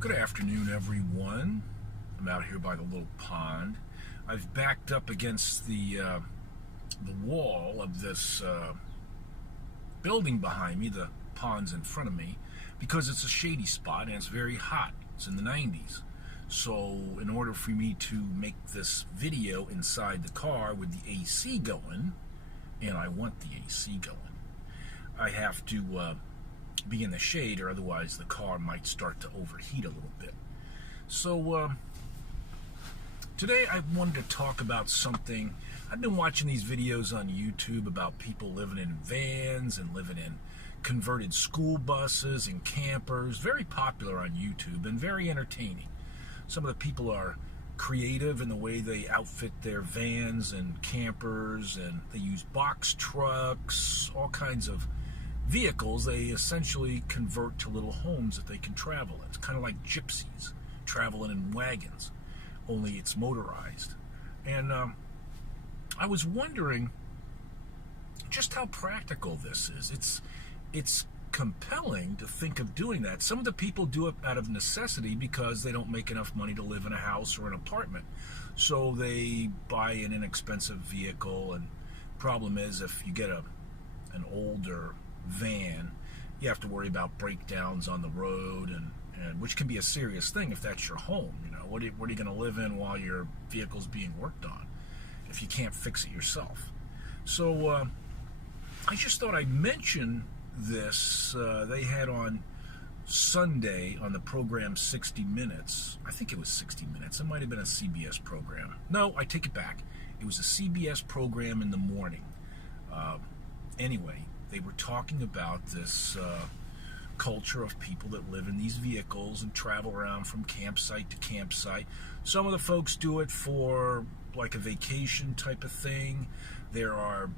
Good afternoon, everyone. I'm out here by the little pond. I've backed up against the wall of this building behind me. The pond's in front of me because it's a shady spot and it's very hot. It's in the 90s. So in order for me to make this video inside the car with the AC going, and I want the AC going, I have to be in the shade, or otherwise the car might start to overheat a little bit. So today I wanted to talk about something. I've been watching these videos on YouTube about people living in vans and living in converted school buses and campers. Very popular on YouTube and very entertaining. Some of the people are creative in the way they outfit their vans and campers, and they use box trucks, all kinds of vehicles they essentially convert to little homes that they can travel in. It's kind of like gypsies traveling in wagons, only it's motorized. And I was wondering just how practical this is. It's compelling to think of doing that. Some of the people do it out of necessity because they don't make enough money to live in a house or an apartment. So they buy an inexpensive vehicle, and problem is if you get an older van, you have to worry about breakdowns on the road, and which can be a serious thing if that's your home. You know, what are you going to live in while your vehicle's being worked on if you can't fix it yourself? So I just thought I'd mention this. They had on Sunday on the program 60 Minutes. I think it was 60 Minutes. It might have been a CBS program. No, I take it back. It was a CBS program in the morning. Anyway, they were talking about this culture of people that live in these vehicles and travel around from campsite to campsite. Some of the folks do it for like a vacation type of thing. There are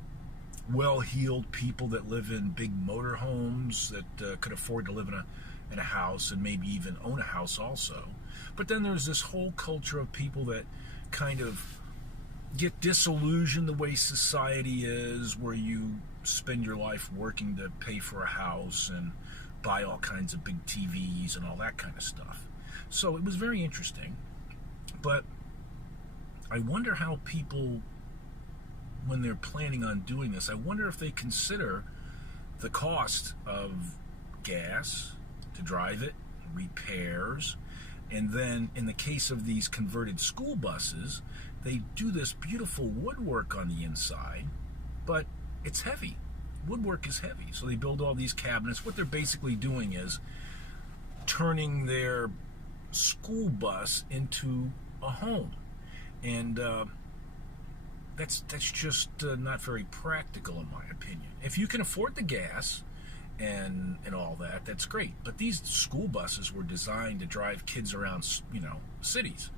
well-heeled people that live in big motorhomes that could afford to live in a house and maybe even own a house also. But then there's this whole culture of people that kind of get disillusioned the way society is, where you spend your life working to pay for a house and buy all kinds of big TVs and all that kind of stuff. So it was very interesting. But I wonder how people, when they're planning on doing this, I wonder if they consider the cost of gas to drive it, repairs, and then in the case of these converted school buses, they do this beautiful woodwork on the inside, but it's heavy. Woodwork is heavy, so they build all these cabinets. What they're basically doing is turning their school bus into a home, and that's just not very practical in my opinion. If you can afford the gas and all that, that's great. But these school buses were designed to drive kids around, cities.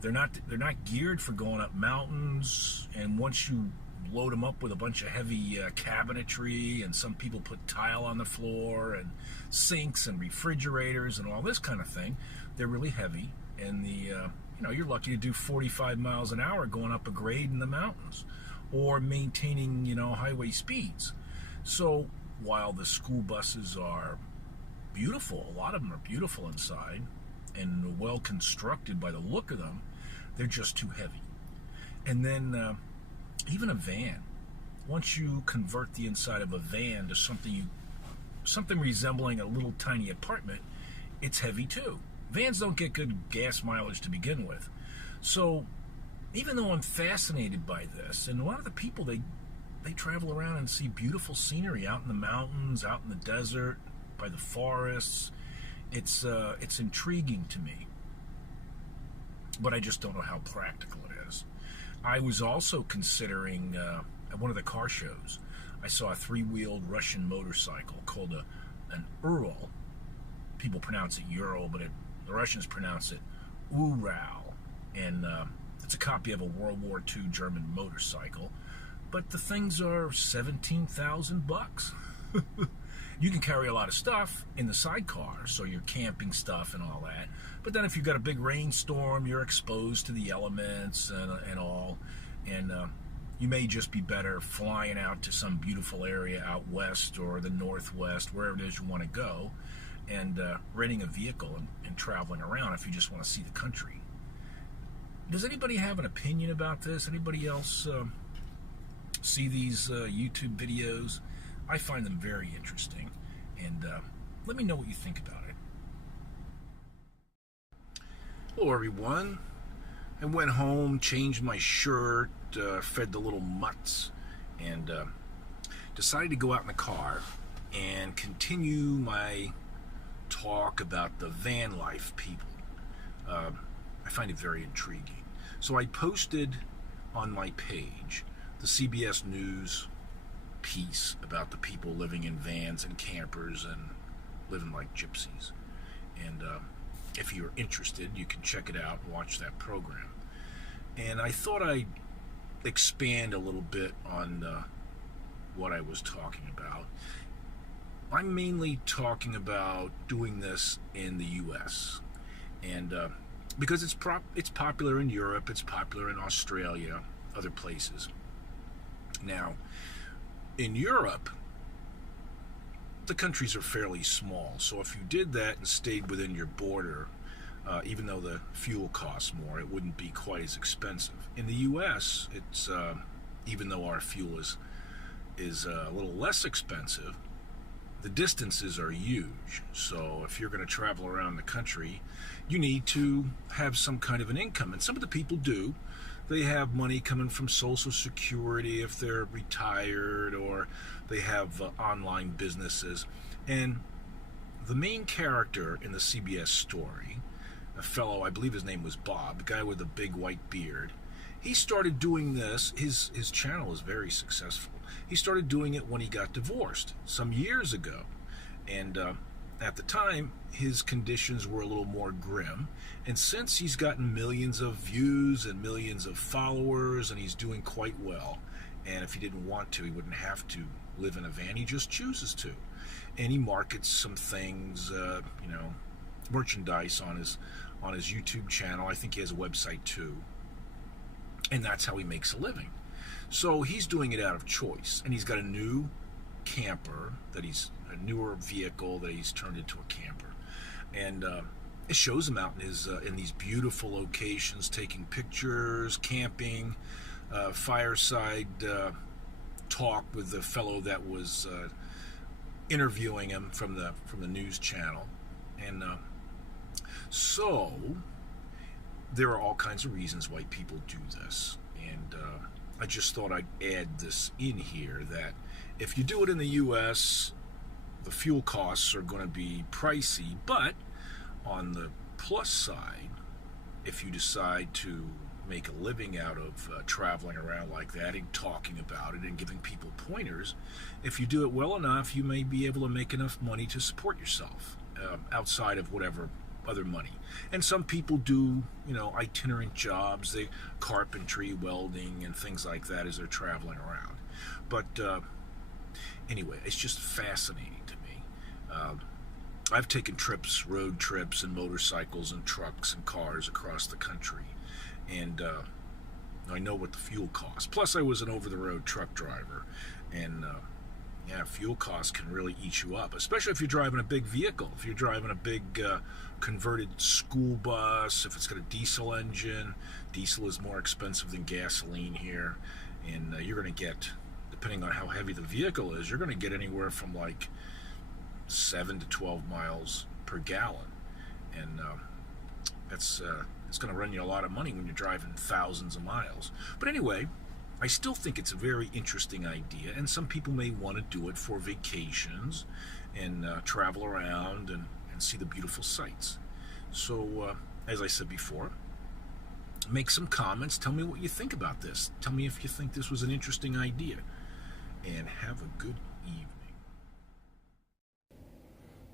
They're not geared for going up mountains. And once you load them up with a bunch of heavy cabinetry, and some people put tile on the floor and sinks and refrigerators and all this kind of thing, they're really heavy. And you're lucky to do 45 miles an hour going up a grade in the mountains or maintaining, highway speeds. So while the school buses are beautiful, a lot of them are beautiful inside and well constructed by the look of them, they're just too heavy. And then even a van, once you convert the inside of a van to something resembling a little tiny apartment, it's heavy too. Vans don't get good gas mileage to begin with. So even though I'm fascinated by this, and a lot of the people, they travel around and see beautiful scenery out in the mountains, out in the desert, by the forests. It's intriguing to me, but I just don't know how practical it is. I was also considering, at one of the car shows, I saw a three-wheeled Russian motorcycle called an Ural. People pronounce it Ural, but the Russians pronounce it Ural. And it's a copy of a World War II German motorcycle. But the things are $17,000. You can carry a lot of stuff in the sidecar, so your camping stuff and all that. But then if you've got a big rainstorm, you're exposed to the elements and all. And you may just be better flying out to some beautiful area out west or the northwest, wherever it is you want to go, and renting a vehicle and traveling around if you just want to see the country. Does anybody have an opinion about this? Anybody else see these YouTube videos? I find them very interesting, and let me know what you think about it. Hello everyone. I went home, changed my shirt, fed the little mutts, and decided to go out in the car and continue my talk about the van life people. I find it very intriguing. So I posted on my page the CBS News piece about the people living in vans and campers and living like gypsies. And if you're interested, you can check it out and watch that program. And I thought I'd expand a little bit on what I was talking about. I'm mainly talking about doing this in the U.S. and because it's popular in Europe, it's popular in Australia, other places. Now, in Europe, the countries are fairly small, so if you did that and stayed within your border, even though the fuel costs more, it wouldn't be quite as expensive. In the U.S., it's even though our fuel is a little less expensive, the distances are huge. So if you're going to travel around the country, you need to have some kind of an income, and some of the people do. They have money coming from Social Security if they're retired, or they have online businesses. And the main character in the CBS story, a fellow, I believe his name was Bob, a guy with a big white beard, he started doing this. His channel is very successful. He started doing it when he got divorced some years ago. And at the time, his conditions were a little more grim. And since he's gotten millions of views and millions of followers, and he's doing quite well, and if he didn't want to, he wouldn't have to live in a van. He just chooses to. And he markets some things, merchandise on his YouTube channel. I think he has a website too. And that's how he makes a living. So he's doing it out of choice. And he's got a new camper, a newer vehicle that he's turned into a camper. And it shows him out in these beautiful locations, taking pictures, camping, fireside talk with the fellow that was interviewing him from the news channel. And so there are all kinds of reasons why people do this. And I just thought I'd add this in here, that if you do it in the U.S., the fuel costs are going to be pricey, but on the plus side, if you decide to make a living out of traveling around like that and talking about it and giving people pointers, if you do it well enough, you may be able to make enough money to support yourself outside of whatever other money. And some people do, itinerant jobs, they carpentry, welding, and things like that as they're traveling around. But anyway, it's just fascinating to me. I've taken trips, road trips, and motorcycles and trucks and cars across the country, and I know what the fuel costs. Plus, I was an over-the-road truck driver, and fuel costs can really eat you up, especially if you're driving a big vehicle. If you're driving a big converted school bus, if it's got a diesel engine, diesel is more expensive than gasoline here, and you're going to get, depending on how heavy the vehicle is, you're going to get anywhere from like 7 to 12 miles per gallon, and it's going to run you a lot of money when you're driving thousands of miles. But anyway, I still think it's a very interesting idea, and some people may want to do it for vacations and travel around and see the beautiful sights. So, as I said before, make some comments. Tell me what you think about this. Tell me if you think this was an interesting idea, and have a good evening.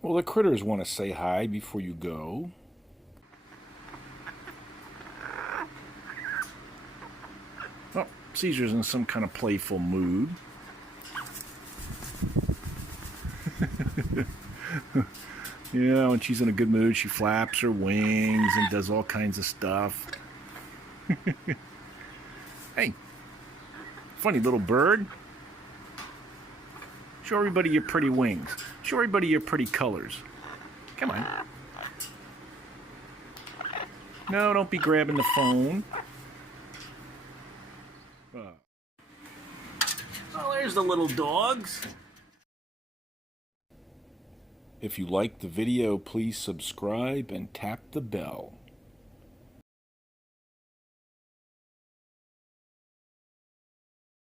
Well, the critters want to say hi before you go. Oh, Caesar's in some kind of playful mood. When she's in a good mood, she flaps her wings and does all kinds of stuff. Hey, funny little bird. Show everybody your pretty wings. Show everybody your pretty colors. Come on. No, don't be grabbing the phone. Oh, there's the little dogs. If you liked the video, please subscribe and tap the bell.